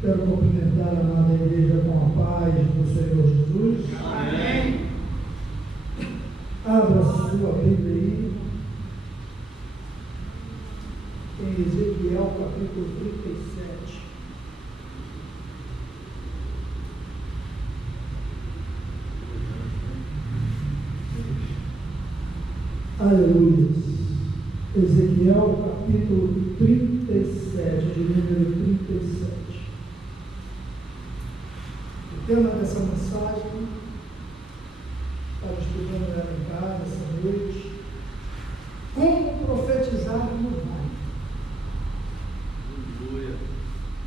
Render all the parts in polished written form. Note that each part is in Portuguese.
Quero cumprimentar a amada igreja com a paz do Senhor Jesus. Amém. Abra sua Bíblia aí, em Ezequiel capítulo 37. Aleluia. Ezequiel capítulo 37, de número 37. O tema dessa mensagem, estava estudando ela em casa essa noite, como profetizar no vale.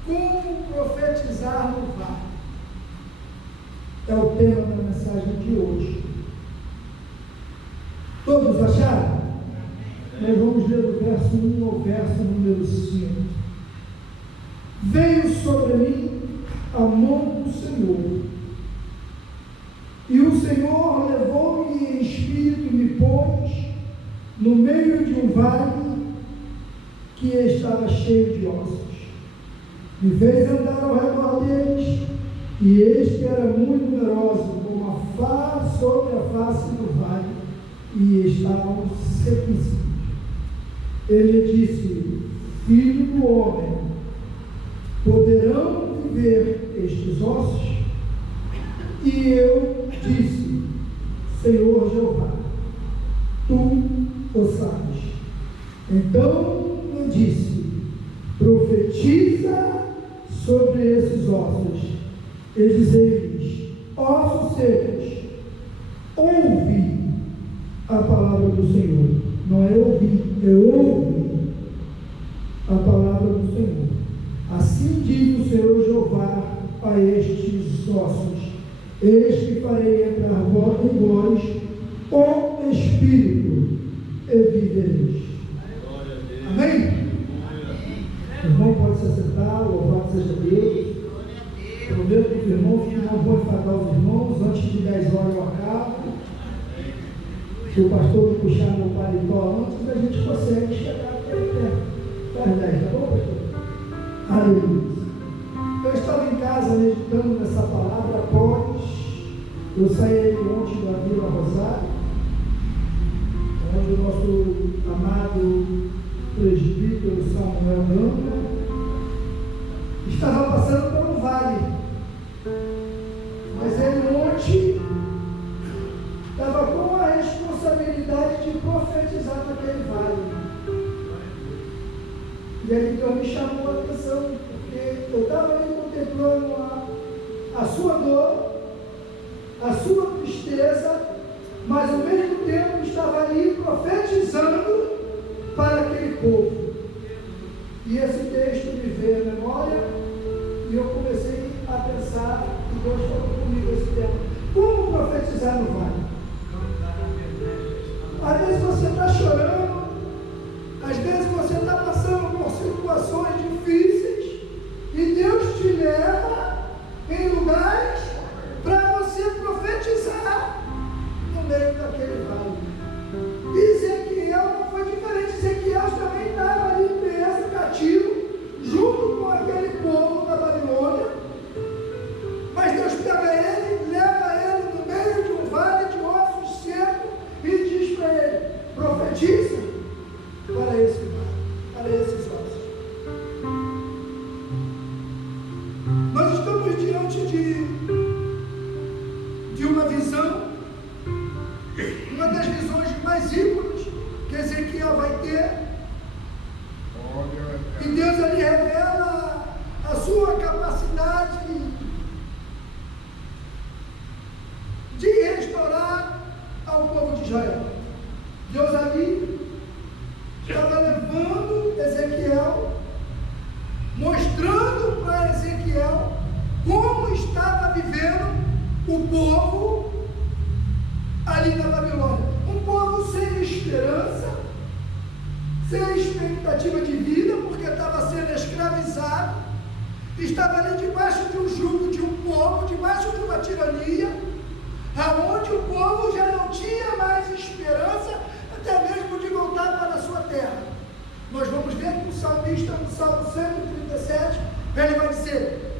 Como profetizar no vale. É o tema da mensagem de hoje. Todos acharam? Nós vamos ler do verso 1 ao verso número 5. Veio sobre mim a mão do Senhor, e o Senhor levou-me em espírito e me pôs no meio de um vale que estava cheio de ossos. Me fez andar ao redor deles, e eis que era muito numeroso, como a face sobre a face do vale, e estavam sequíssimos. Ele disse: Filho do homem, poderão viver estes ossos? E eu disse: Senhor Jeová, tu o sabes. Então me disse: profetiza sobre esses ossos, e dizei-lhes: ossos secos, ouve a palavra do Senhor. Não é ouvir, é ouvir a palavra do Senhor. Assim diz o Senhor Jeová a estes ossos: eis que farei entrar em vós o Espírito e vivereis. Amém? O irmão pode se assentar, louvado seja Deus. Prometo que os irmãos que não vão enfadar os irmãos, antes de 10 horas eu acabo. Se o pastor me puxar meu paletó antes, a gente consegue chegar até o tempo. Faz 10, tá bom, pastor? Aleluia. Eu estava em casa meditando nessa palavra após eu saí ontem da Vila Rosário, onde o nosso amado presbítero Samuel Gama estava passando por um vale. Mas ele ontem estava com a responsabilidade de profetizar naquele vale. E aí Deus me chamou a atenção, porque eu estava ali contemplando a sua dor, a sua tristeza, mas ao mesmo tempo estava ali profetizando para aquele povo. E esse texto me veio à memória, e eu comecei a pensar, e Deus falou comigo esse tempo: como profetizar no vale? Às vezes você está chorando, às vezes você está passando por situações difíceis, e Deus te leva em lugares para você profetizar no meio daquele vale. E Ezequiel não foi diferente. Ezequiel também estava ali preso, cativo, junto com aquele povo da Babilônia. Mas Deus pega ele, leva ele no meio de um vale de ossos secos e diz para ele: profetiza para esse vale, para esses ossos. Nós estamos diante de uma visão, uma das visões mais ícones que Ezequiel vai ter. E Deus ali revela a sua capacidade de restaurar ao povo de Israel. Deus ali estava levando Ezequiel, mostrando para Ezequiel como estava vivendo o povo ali na Babilônia. Um povo sem esperança, sem expectativa de vida, porque estava sendo escravizado, estava ali debaixo de um jugo de um povo, debaixo de uma tirania, aonde o povo já não tinha mais esperança, até mesmo de voltar para a sua terra. Nós vamos ver que o salmista, no Salmo 137, ele vai dizer: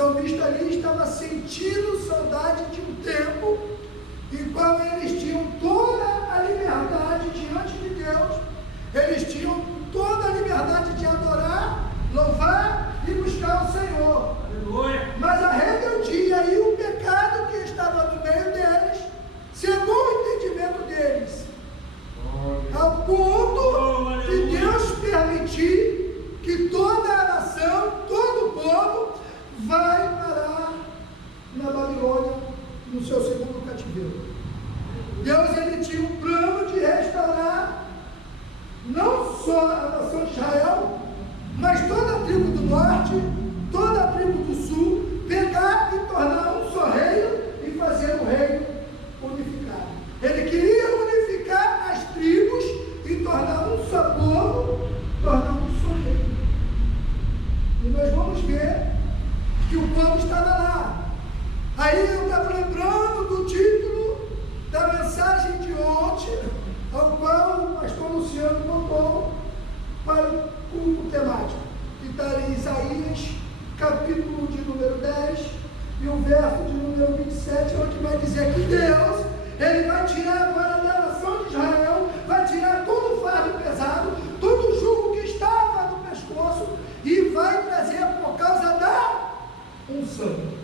salmista ali estava sentindo saudade de um tempo em qual eles tinham toda a liberdade diante de Deus, eles tinham toda a liberdade de adorar, louvar e buscar o Senhor. Aleluia. Mas a rebeldia e o pecado que estava no meio deles cegou o entendimento deles, ao ponto de Deus permitir que toda a nação, todo o povo vai parar na Babilônia, no seu segundo cativeiro. Deus, ele tinha um plano de restaurar não só a nação de Israel, mas toda a tribo do norte, toda a tribo do sul, pegar e tornar um só reino e fazer um reino unificado. Ele queria unificar as tribos e tornar um só povo, tornar um só reino. E nós vamos ver que o povo estava lá. Aí eu estava lembrando do título da mensagem de ontem, ao qual o pastor Luciano botou para o culto temático, que está ali em Isaías, capítulo de número 10, e o verso de número 27, onde vai dizer que Deus, ele vai tirar agora da nação de Israel, vai tirar todo o fardo pesado, todo o jugo que estava no pescoço, e vai trazer por causa da unção.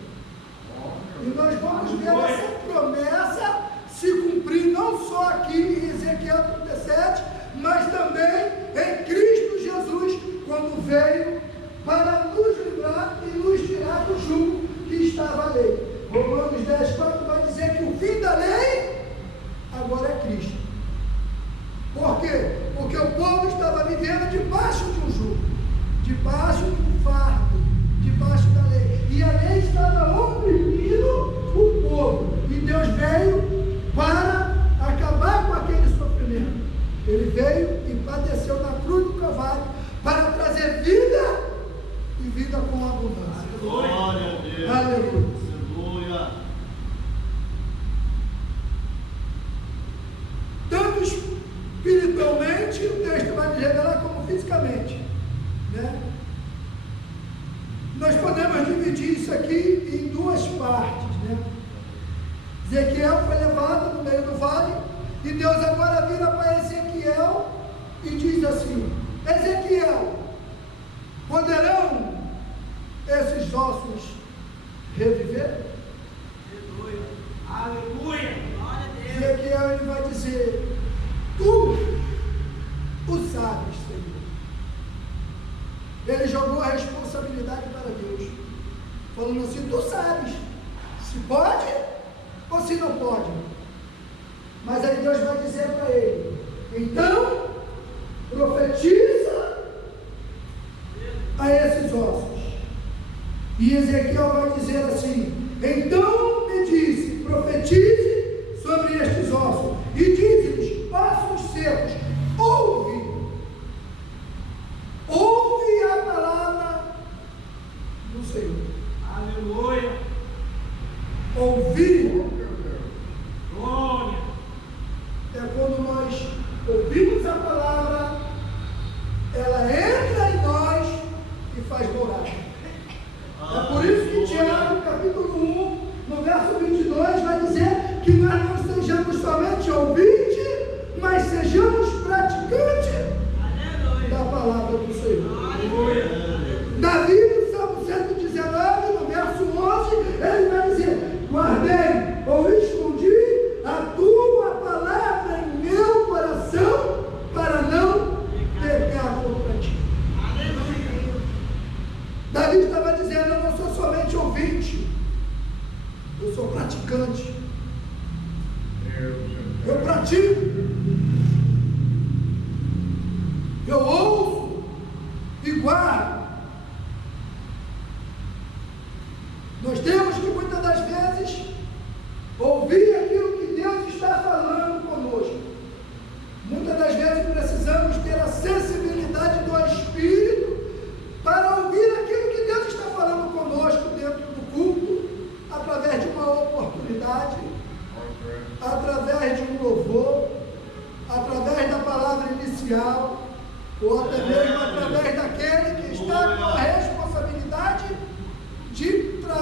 E nós vamos ver essa promessa se cumprir não só aqui em Ezequiel 37, mas também em Cristo Jesus, quando veio para nos livrar e nos tirar do jugo que estava a lei. Romanos 10, 4 vai dizer que o fim da lei agora é Cristo. Por quê? Porque o povo estava vivendo debaixo de um jugo, debaixo de um fardo, debaixo da lei. E a lei estava oprimindo o povo. E Deus veio para acabar com aquele sofrimento. Ele veio e padeceu na cruz do Calvário para trazer vida e vida com abundância. Glória a Deus. Aleluia. Aleluia. Tanto espiritualmente, o texto vai nos revelar, como fisicamente, né? Nós podemos dividir isso aqui em duas partes, né? Ezequiel foi levado no meio do vale, e Deus agora vira para Ezequiel e diz assim: Ezequiel, poderão esses ossos reviver? Aleluia. Ezequiel, ele vai dizer: tu o sabes, Senhor. Ele jogou a responsabilidade para Deus, falando assim: tu sabes se pode ou se não pode. Mas aí Deus vai dizer para ele: então profetiza a esses ossos. E Ezequiel vai dizer assim: então me disse, profetize sobre estes ossos, e dize-lhes: ossos secos, ouve a palavra do Senhor. Aleluia. Ouvir Glória. é quando nós ouvimos a palavra, ela entra em nós e faz morar. É por isso que Tiago, capítulo 1, no verso 22, vai dizer que nós não sejamos somente ouvintes, mas sejamos praticantes da palavra do Senhor. Davi, no Salmo 119, no verso 11, ele vai dizer: guardei ou escondi a tua palavra em meu coração para não pecar contra ti. Davi estava dizendo: eu não sou somente ouvinte, eu sou praticante. Eu pratico, eu ouço e guardo. Nós temos que muitas das vezes ouvir aquilo que Deus está falando conosco. Muitas das vezes precisamos ter a sensibilidade do Espírito para ouvir aquilo que Deus está falando conosco dentro do culto, através de uma oportunidade, através de um louvor, através da palavra inicial, ou até mesmo através daquele que está com a responsabilidade de trazer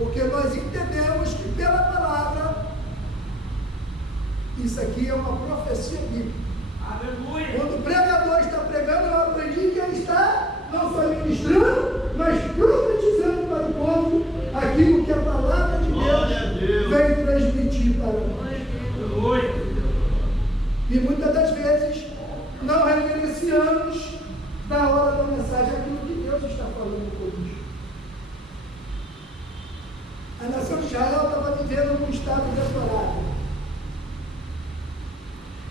Porque nós entendemos que pela palavra, isso aqui é uma profecia bíblica. Aleluia. Quando o pregador está pregando, eu aprendi que ele está não só ministrando, mas profetizando para o povo aquilo que a palavra de Deus vem transmitir para nós. Aleluia. E muitas das vezes não reverenciamos na hora da mensagem aquilo que Deus está falando conosco. A nação de Israel estava vivendo num estado deplorável.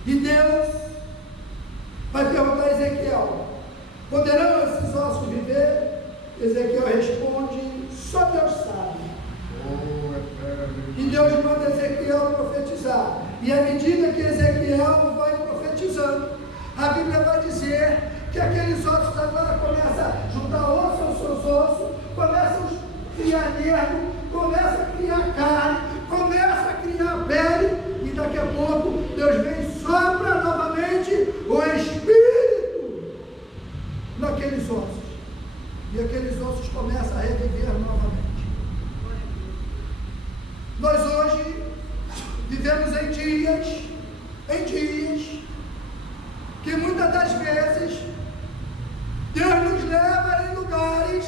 E Deus vai perguntar a Ezequiel: poderão esses ossos viver? Ezequiel responde: só Deus sabe. E Deus manda Ezequiel profetizar. E à medida que Ezequiel vai profetizando, a Bíblia vai dizer que aqueles ossos agora começam a juntar osso aos seus ossos, começam a criar nervo, começam a criar carne, começam a criar pele, e daqui a pouco Deus vem e sopra novamente o Espírito naqueles ossos. E aqueles ossos começam a reviver novamente. Nós hoje vivemos em dias que muitas das vezes Deus nos leva em lugares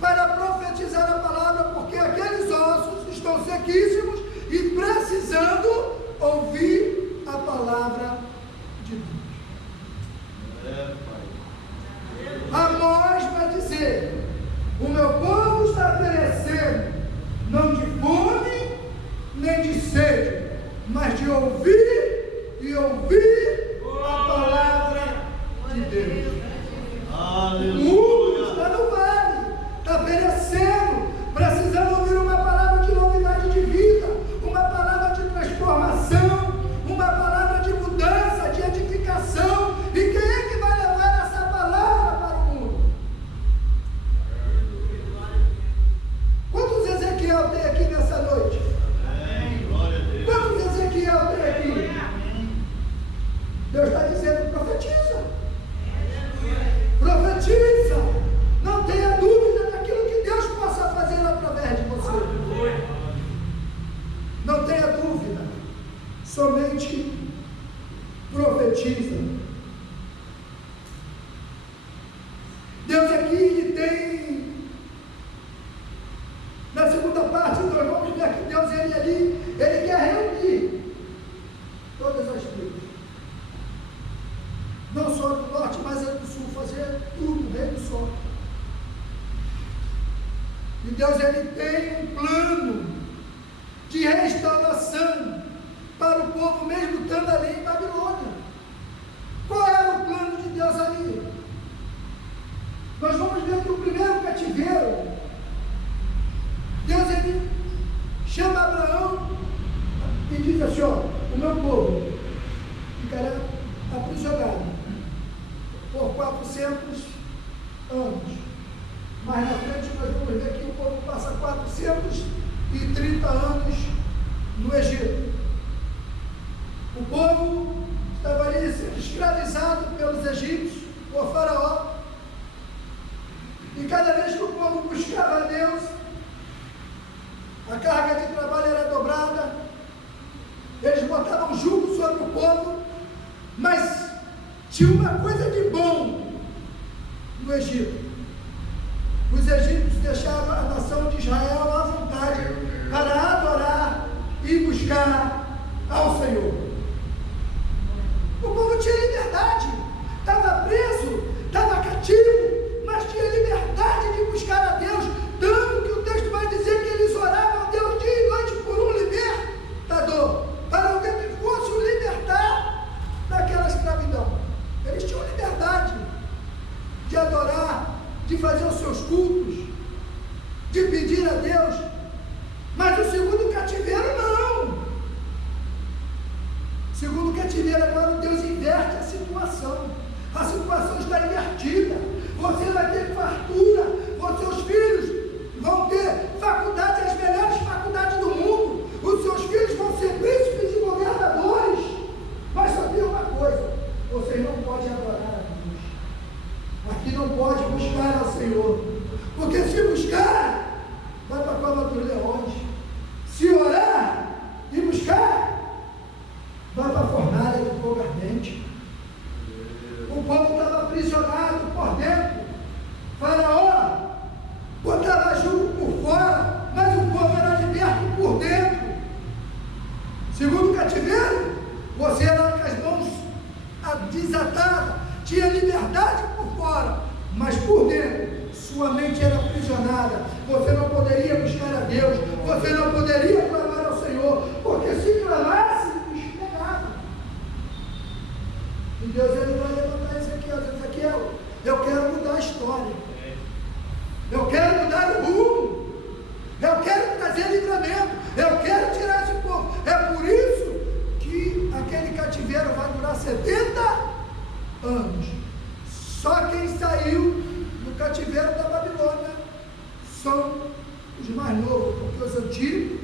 para profetizar a palavra, porque aqueles ossos estão sequíssimos e precisando ouvir a palavra de Deus. Amós vai dizer: o meu povo está perecendo, não de fome nem de sede, mas de ouvir e ouvir a palavra de Deus. Aleluia. O mundo está no vale, está perecendo, precisando ouvir uma palavra de novidade de vida, uma palavra de transformação, uma palavra de mudança, de edificação. E quem é que vai levar essa palavra para o mundo? Quantos Ezequiel tem aqui nessa noite? Quantos Ezequiel tem aqui? Deus está dizendo: profetiza. Profetiza. Não tenha dúvida daquilo que Deus possa fazer através de você. Não tenha dúvida. Somente profetiza. Deus aqui, ele tem, na segunda parte, nós vamos ver que Deus, ele ali, ele quer reunir todas as tribos, não só do norte, mas do sul, fazer tudo, o reino só. E Deus, ele tem um plano de restauração para o povo, mesmo estando ali em Babilônia. Qual era o plano de Deus ali? Nós vamos ver que o primeiro cativeiro, Deus, ele chama Abraão e diz assim: ó, o meu povo ficará aprisionado por 400 anos. Mais na frente nós vamos ver que o povo passa 430 anos no Egito. O povo estava ali sendo escravizado pelos egípcios, por Faraó. E cada vez que o povo buscava a Deus, a carga de trabalho era dobrada, eles botavam jugo sobre o povo, mas tinha uma coisa de bom no Egito: os egípcios deixaram a nação de Israel à vontade para adorar e buscar ao Senhor. O povo tinha liberdade, estava preso, estava cativo, mas tinha liberdade de buscar a Deus, tanto que o texto vai dizer que eles oravam a Deus dia e noite por um libertador, para alguém que fosse o libertar daquela escravidão. Eles tinham liberdade de adorar, de fazer os seus cultos, de pedir a Deus, mas o segundo cativeiro não. O segundo cativeiro, agora Deus inverte a situação. A situação está invertida. Você vai ter fartura, os seus filhos vão ter faculdade, as melhores faculdades do mundo, os seus filhos vão ser príncipes e governadores, mas só tem uma coisa: vocês não podem adorar a Deus. Aqui não pode buscar ao Senhor, porque se buscar, vai para a cova dos leões. Se orar e buscar, vai para a fornalha do fogo ardente. O povo estava aprisionado por dentro. Faraó botava jugo por fora, mas o povo era liberto por dentro. Segundo o cativeiro, você era com as mãos desatadas, tinha liberdade por fora, mas por dentro, sua mente era aprisionada. Você não poderia buscar a Deus, você não poderia clamar ao Senhor, porque se clamasse, bicho pegava. E Deus ele vai levantar Ezequiel, eu quero mudar a história, eu quero mudar o rumo, eu quero trazer livramento, eu quero tirar esse povo. É por isso que aquele cativeiro vai durar 70 anos. Só quem saiu do cativeiro da Babilônia são os mais novos, porque os antigos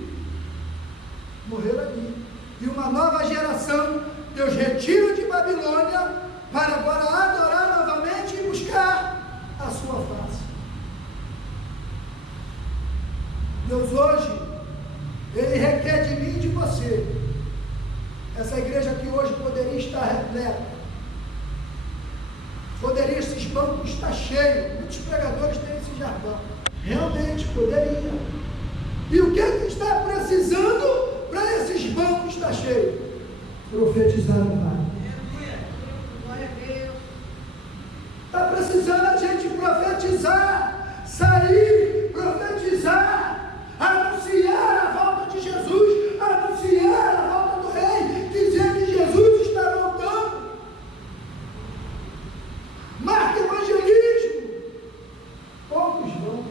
morreram ali. E uma nova geração Deus retira de Babilônia para agora adorar novamente e buscar a sua face. Deus hoje, Ele requer de mim e de você. Essa igreja aqui hoje poderia estar repleta, poderia, esses bancos estar cheios, muitos pregadores têm esse jargão, realmente poderia. E o que está precisando para esses bancos estar cheios? Profetizar no Pai. Está precisando a gente profetizar, sair, profetizar, anunciar a volta de Jesus, anunciar a volta do Rei, dizer que Jesus está voltando. Marca evangelismo. Poucos vão.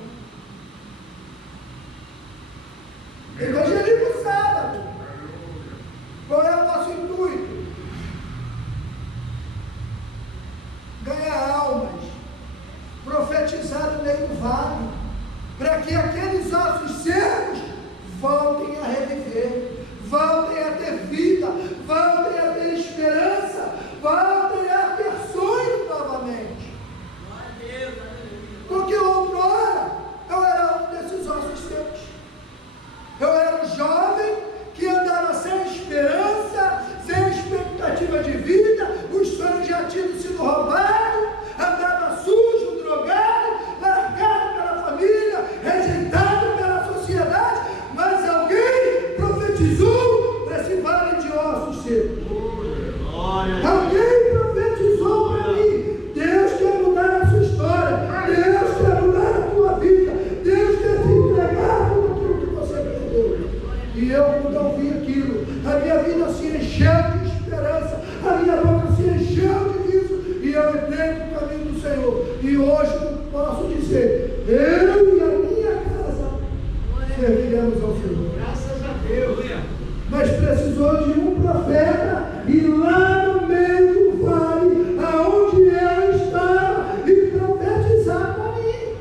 Evangelismo sábado. Qual é o nosso intuito? Ganhar almas, profetizar no meio do vale, para que aqueles ossos secos voltem a reviver, voltem a ter vida, voltem a ter esperança, voltem a ter sonho novamente. Porque outrora eu era um desses ossos secos. Eu era um jovem que andava sem esperança, sem expectativa de vida, os sonhos já tinham sido roubados, andava sujo, drogado, largado pela família, rejeitado pela sociedade, mas alguém profetizou para esse vale de ossos secos. Alguém profetizou para mim. Deus quer mudar a sua história, Deus quer mudar a tua vida, Deus quer te entregar tudo aquilo que você perdeu. E eu, quando ouvi aquilo, a minha vida se encheu de esperança, a minha boca se encheu de riso, e eu entrei no caminho do Senhor. E hoje eu posso dizer, eu e a minha casa serviremos ao Senhor. Graças a Deus. Mas precisou de um profeta ir lá no meio do vale, aonde eu estava, e profetizar para mim.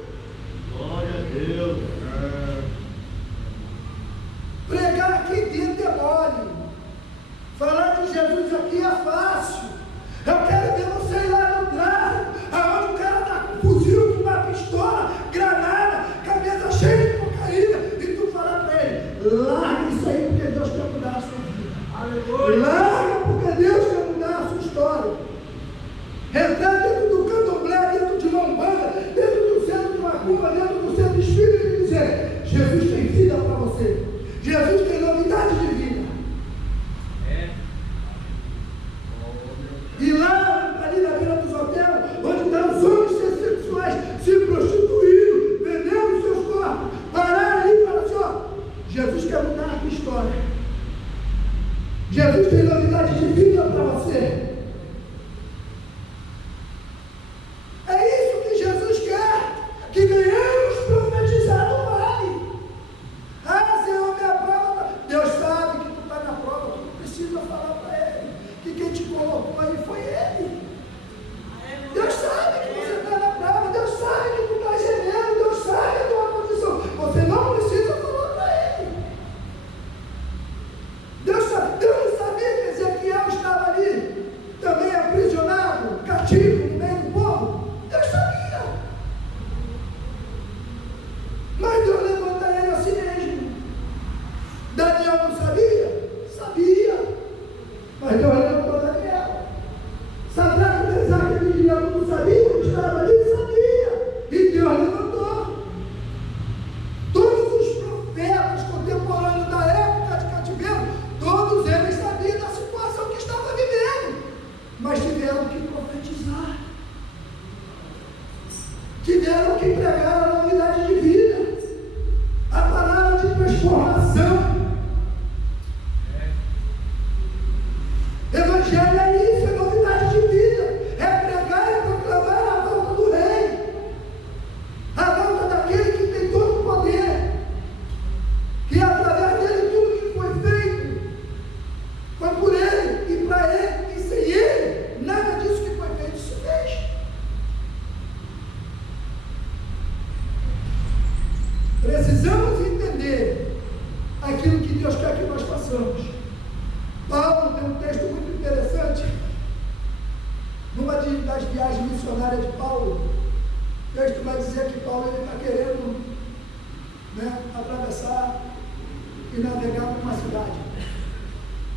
Glória a Deus. Pregar aqui dentro é mole. Falar de Jesus aqui é fácil. Eu quero ver você ir lá no tráfico, aonde o cara está com um fuzil, com uma pistola, granada, cabeça cheia de cocaína, e tu falar para ele, larga isso aí porque Deus quer mudar a sua vida. Aleluia. Larga porque Deus quer mudar a sua história. Entrar dentro do candomblé, dentro de uma umbanda, dentro do centro de macumba, dentro do centro espírita e dizer, Jesus tem vida para você. Jesus tem novidade de vida. E lá, ali na beira dos hotéis, onde estão os homens sexuais se prostituindo, vendendo seus corpos, parar ali e falar assim, ó, Jesus quer mudar a tua história. Jesus tem novidade de vida para você. É isso que Jesus quer, que venhamos profetizar no vale. Ah, Senhor, minha prova, Deus sabe que tu está na prova, tu não precisa falar para Ele, que quem te colocou aí foi Ele. Deus sabe que você está na prova, Deus sabe que tu está gemendo, Deus sabe a tua condição, você não precisa falar para Ele. Deus não sabia que Ezequiel estava ali, Aí Deus levantou Daniel. Sadraque, Mesaque e Abednego não sabiam que estava ali, sabia. E Deus levantou. Todos os profetas contemporâneos da época de cativeiro, todos eles sabiam da situação que estava vivendo, mas tiveram que profetizar, tiveram que pregar a novidade de vida, a palavra de transformação. Evangelho é isso, é novidade de vida, é pregar e proclamar a volta do Rei, a volta daquele que tem todo o poder, que através dele tudo que foi feito foi por ele e para ele, e sem ele nada disso que foi feito se fez. Precisamos entender aquilo que Deus quer que nós façamos. Paulo tem um texto muito interessante, numa das viagens missionárias de Paulo. O texto vai dizer que Paulo está querendo, atravessar e navegar por uma cidade.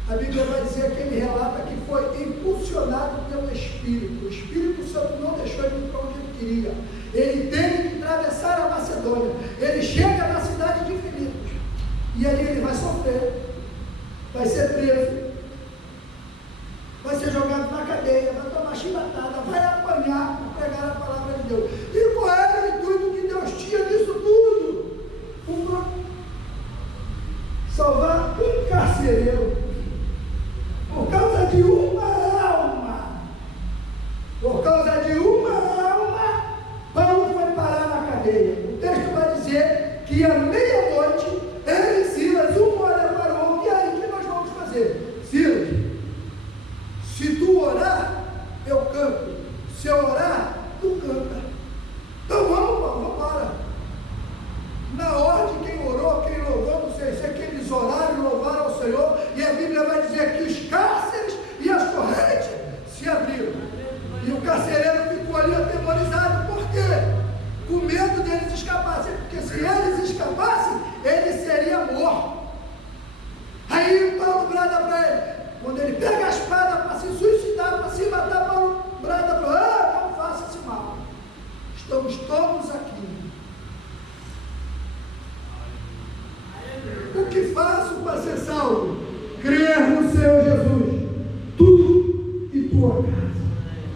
A Bíblia vai dizer que ele relata que foi impulsionado pelo Espírito. O Espírito Santo não deixou ele ir para onde ele queria. Ele teve que atravessar a Macedônia. Ele chega na cidade de Filipos e ali ele vai sofrer, vai ser preso, vai ser jogado na cadeia, vai tomar chibatada, vai apanhar por pregar a palavra de Deus. E qual era o intuito que Deus tinha nisso tudo? Salvar um carcereiro, por causa de uma alma. Por causa de uma alma, Paulo foi parar na cadeia. O texto vai dizer que à meia-noite, ele e Silas, um olha para o outro, e aí o que nós vamos fazer? Silas, se tu orar, eu canto. Se eu orar, tu canta. Então vamos, Paulo, vamos embora. Na ordem, quem orou, quem louvou, não sei se é que eles oraram e louvaram ao Senhor, e a Bíblia vai dizer que os cárceres e as correntes se abriram. E o carcereiro ficou ali atemorizado. Por quê? Com medo deles escapassem, porque se eles escapassem, ele seria morto. Aí Paulo brada para ele. Quando ele pega a espada para se suicidar, para se matar, Paulo brada para ele: não faça esse mal. Estamos todos aqui. O que faço para ser salvo? Crer no Senhor Jesus, tu e tua casa.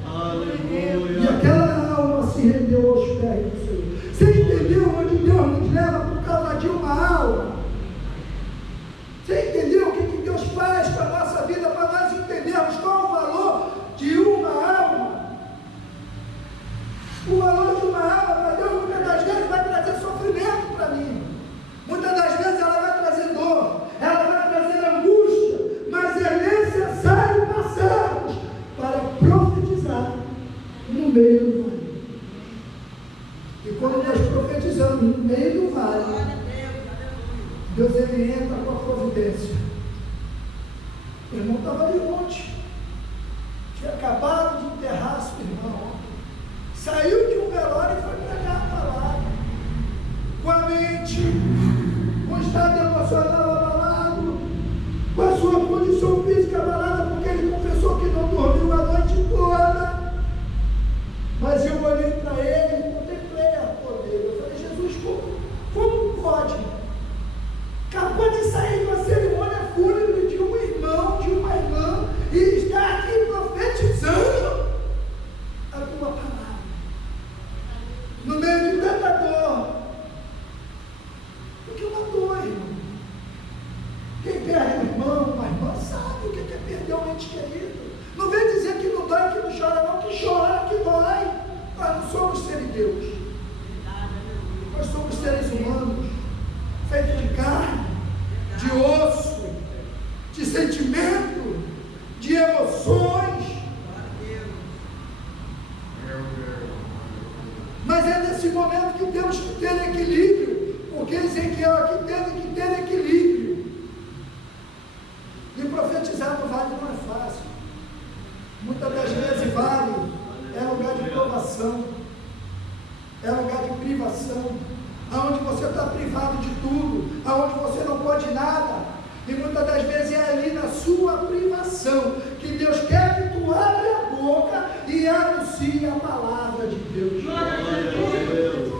Aleluia. E aquela alma se rendeu aos pés do Senhor. Você entendeu onde Deus nos leva por causa de uma alma? Você entendeu o que Deus faz com a nossa vida, para nós entendermos qual o valor de uma alma? O valor de uma alma para Deus muitas das vezes vai trazer sofrimento para mim. Muitas das vezes ela vai trazer dor, ela vai trazer angústia, mas é necessário passarmos para profetizar no meio do vale. E quando nós profetizamos no meio do vale, Deus ele entra com a providência. O irmão estava ali ontem, tinha acabado de enterrar seu irmão, saiu de um velório e foi pregar a palavra, com a mente, com o estado emocional abalado, com a sua condição física abalada, porque ele confessou que não dormiu a noite toda. Mas eu olhei para ele e contemplei a cor dele. Eu falei: Jesus, como pode? Acabou de sair de uma cerimônia fúnebre de um irmão, de uma irmã, e está aqui profetizando a tua palavra, no meio de tanta dor. Porque uma dor, irmão. Quem perde um irmão, uma irmã, sabe o que é perder um ente querido. Não vem dizer que não dói, que não chora, não, que chora, que dói. Nós não somos seres de Deus. Nós somos seres humanos, feitos de carne, de osso, de sentimento, de emoções. Mas é nesse momento que temos que ter equilíbrio, porque Ezequiel aqui teve que ter equilíbrio. E profetizar no vale não é fácil. Muitas das vezes vale é lugar de provação, é lugar de privação, aonde você está privado de tudo, aonde você não pode nada. E muitas das vezes é ali na sua privação que Deus quer que tu abra a boca e anuncie a palavra de Deus. Glória a Deus.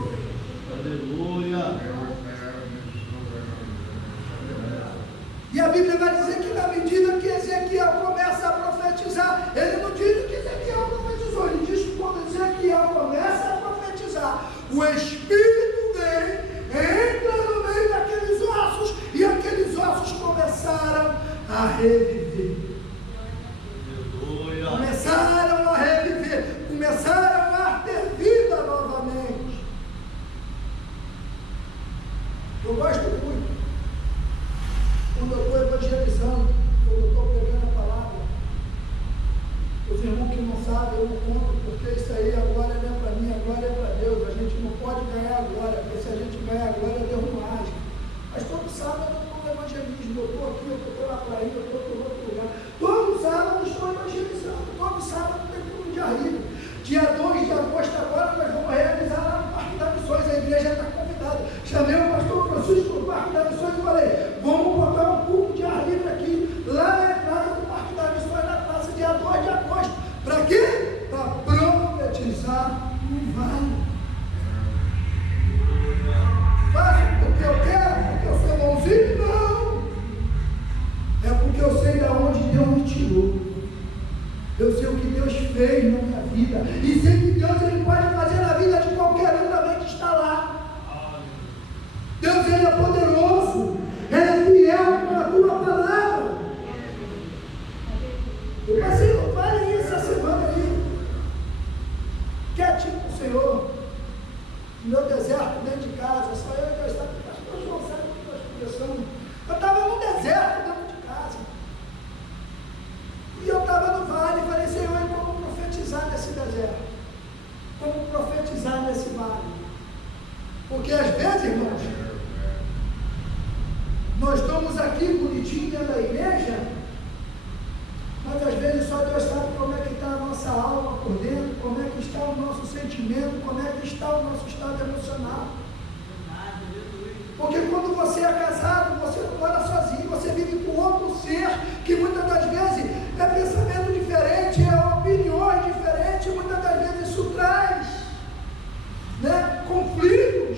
Aleluia. E a Bíblia vai dizer que na medida que Ezequiel começa a profetizar, ele não diz que Ezequiel profetizou, ele diz que quando Ezequiel começa a profetizar, o Espírito vem, entra no meio daqueles ossos, e aqueles ossos começaram a reviver. Aleluia. Começaram a reviver, começaram a ter vida novamente. Eu gosto muito, quando eu estou evangelizando, quando eu estou pregando a palavra, os irmãos que não sabem, eu não conto, porque isso aí a glória não é para mim, a glória é para Deus. A gente não pode ganhar a glória, porque se a gente ganhar a glória, Deus não age. Mas todo sábado eu estou no evangelismo, eu estou aqui, eu estou na praia, eu estou em outro lugar. Todo sábado eu estou evangelizando, todo sábado tem culto de arribo. Dia 2 de agosto agora nós vamos realizar lá no Parque das Missões, a igreja está convidada. Chamei o pastor Francisco do Parque das Missões e falei, vamos botar um culto de ar livre aqui, lá na entrada do Parque das Missões, na praça, dia 2 de agosto. Para quê? Para profetizar no vale. Faço porque eu quero, porque eu sou bonzinho? Não. É porque eu sei de onde Deus me tirou. Eu sei o que Deus fez na minha vida. E sei que Deus ele pode fazer na vida de qualquer um também que está lá. Deus ele é poderoso. Ele é fiel com a tua palavra. Eu passei no vale aí essa semana aí, quietinho com o Senhor, no meu deserto dentro de casa, só eu e Deus estava, pastor João, sabe o que nós conversamos? Eu estava no deserto dentro de casa, e eu estava no vale, e falei, Senhor, como profetizar nesse deserto? Como profetizar nesse vale? Porque às vezes, irmãos, nós estamos aqui bonitinho dentro da igreja, mas às vezes só Deus sabe como é que está a nossa alma por dentro, como é que está o nosso sentimento, como é que está o nosso estado emocional. Porque quando você é casado, você não mora sozinho, você vive com outro ser, que muitas das vezes é pensamento diferente, é opiniões diferentes, muitas das vezes isso traz, né, conflitos,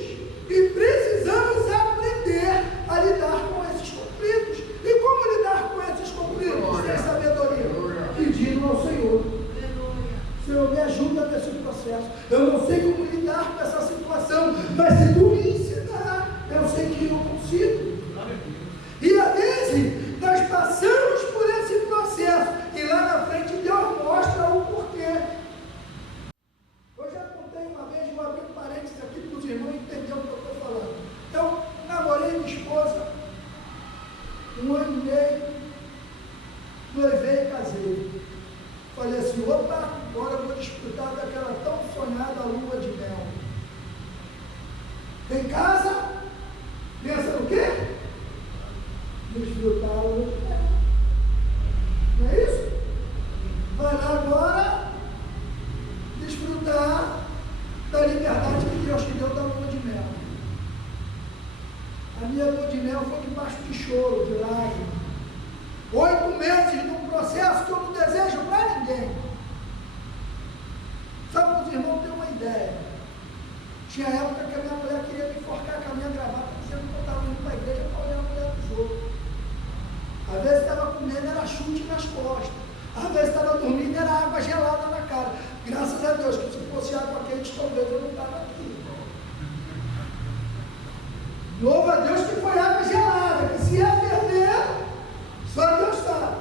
e precisamos aprender a lidar com esses conflitos. E como lidar com esses conflitos? Sem sabedoria, pedindo ao Senhor. Senhor, me ajuda nesse processo. Eu não sei como lidar com essa situação, mas se tu me ensinar, eu sei que eu consigo. E às vezes nós passamos por esse processo e lá na frente Deus mostra o porquê. Eu já contei uma vez, vou abrir um parênteses aqui para os irmãos entenderem o que eu estou falando. Eu namorei minha esposa 1 ano e meio, noivei e casei. Falei assim, opa, agora eu vou desfrutar daquela tão sonhada lua de mel. Em casa, pensa no quê? Desfrutar a lua de mel. Não é isso? Vai lá agora desfrutar da liberdade que Deus te deu da lua de mel. A minha lua de mel foi debaixo de choro, de lágrimas. 8 meses num processo que eu não desejo para ninguém. Só para os irmãos terem uma ideia. Tinha época que a minha mulher queria me enforcar com a minha gravata, dizendo que eu estava indo para a igreja para olhar a mulher dos outros. Às vezes estava comendo, era chute nas costas. Às vezes estava dormindo, era água gelada na cara. Graças a Deus, que se fosse água quente, talvez eu não estava aqui. Louva a Deus que foi água gelada, que se ia ferver, só Deus sabe.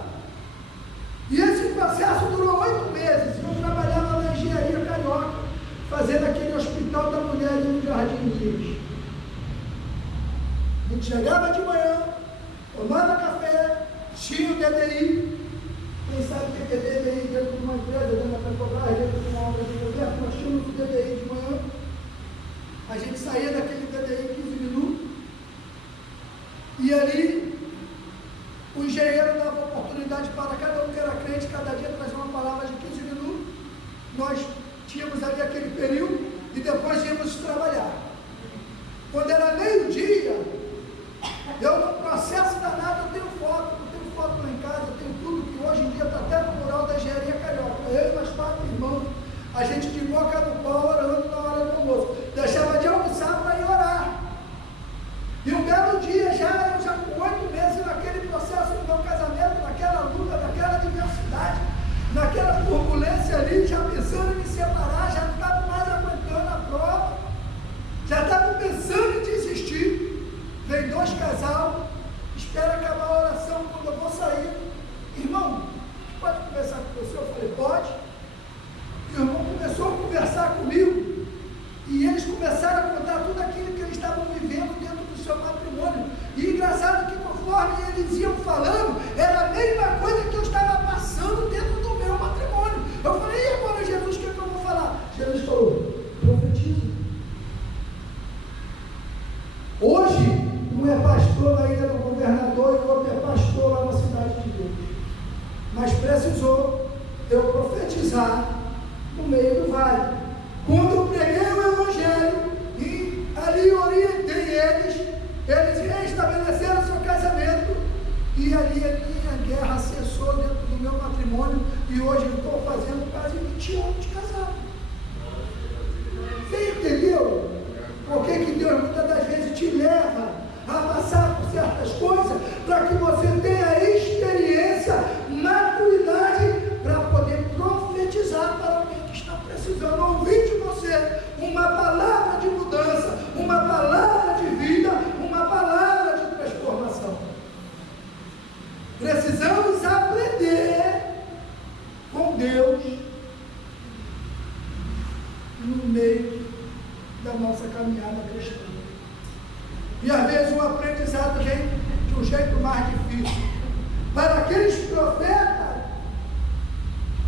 E esse processo durou 8 meses. Eu trabalhava na engenharia carioca, fazendo aquele hospital da mulher ali no Jardim dos Rios. A gente chegava de manhã, tomava café, tinha o DDI. Quem sabe o que é DDI dentro de uma empresa, dentro da Petrobras, dentro de uma obra de governo, nós tínhamos o DDI de manhã. A gente saía daquele DDI em 15 minutos. E ali, o engenheiro dava oportunidade para cada um que era crente, cada dia trazer uma palavra de 15 minutos. Nós tínhamos ali aquele período e depois íamos trabalhar. Quando era meio-dia, eu no processo danado, eu tenho A gente de boca no pau orando na hora do almoço. Deixava de almoçar para ir orar. E um belo dia, eu já com 8 meses naquele processo do meu casamento, naquela luta, naquela adversidade, naquela turbulência ali, já pensando em me separar, já não estava mais aguentando a prova, já estava pensando em desistir. Vem 2 casais, espera acabar a oração. Quando eu vou sair, irmão, pode conversar com você? Eu falei, pode. E o irmão começou a conversar comigo, e eles começaram a contar tudo aquilo que eles estavam vivendo dentro do seu matrimônio. E engraçado que conforme eles iam falando, era a mesma coisa que eu estava passando dentro do meu matrimônio. Eu falei, e agora, Jesus, o que eu vou falar? Jesus falou, profetiza. Hoje, um é pastor na ilha do governador e o outro é pastor lá na cidade de Deus. Mas precisou eu profetizar no meio do vale. Quando eu preguei o Evangelho e ali orientei eles restabeleceram seu casamento, e ali a minha guerra cessou dentro do meu matrimônio, e hoje eu estou fazendo quase 20 anos de casado. Você entendeu? Por que Deus muitas das vezes te leva a passar por certas coisas, para que você tenha experiência, maturidade, para poder profetizar para alguém que está precisando ouvir de você uma palavra de mudança, uma palavra de vida, uma palavra de transformação. Precisamos aprender com Deus no meio da nossa caminhada cristã. E às vezes o aprendizado vem de um jeito mais difícil. Para aqueles profetas,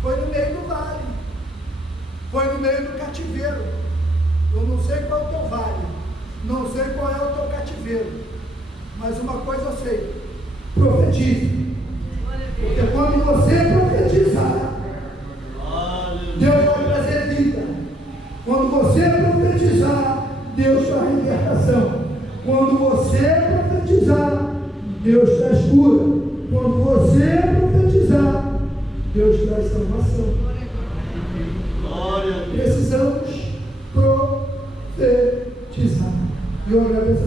foi no meio do vale, foi no meio do cativeiro. Eu não sei qual é o teu vale, não sei qual é o teu cativeiro, mas uma coisa eu sei: profetize. Porque quando você profetizar, Deus vai trazer vida. Quando você profetizar, Deus traz libertação. Quando você profetizar, Deus traz cura. Quando você profetizar, Deus traz salvação. Precisamos profetizar. E eu agradeço a